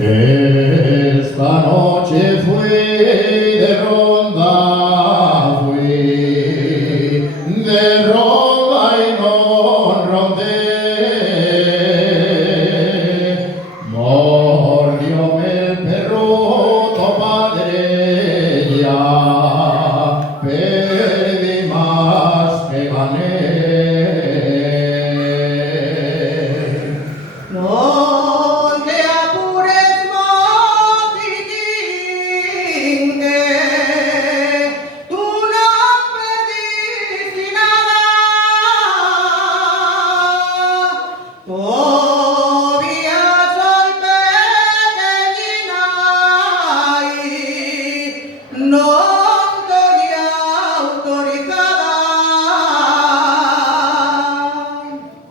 Esta noche fui de ronda, y no rondé. Mordióme el perro padre, ya perdí más que gané. No te apures, motiquín, que tú no perdiste nada. Todavía soy pequeñina y no estoy autorizada.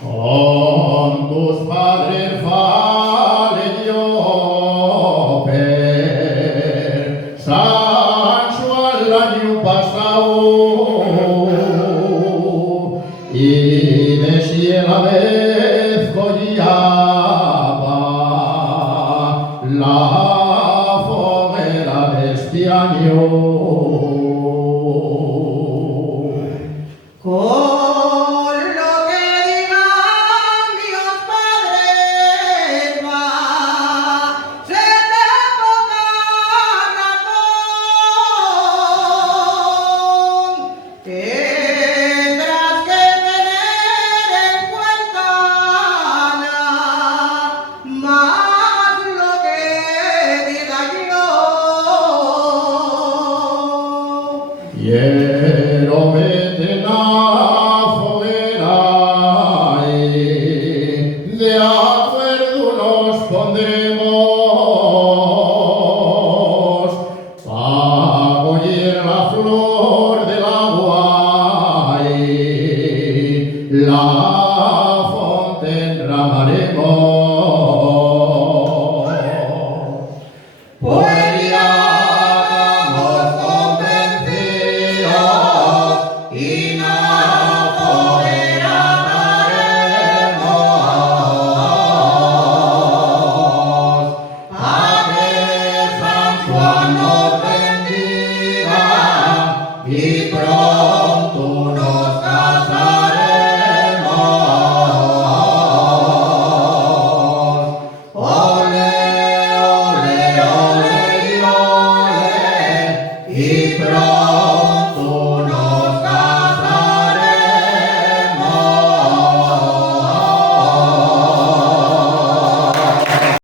Con tus padres fale yo per Sancho al año pasado y de si la vez collaba la foguera de este año.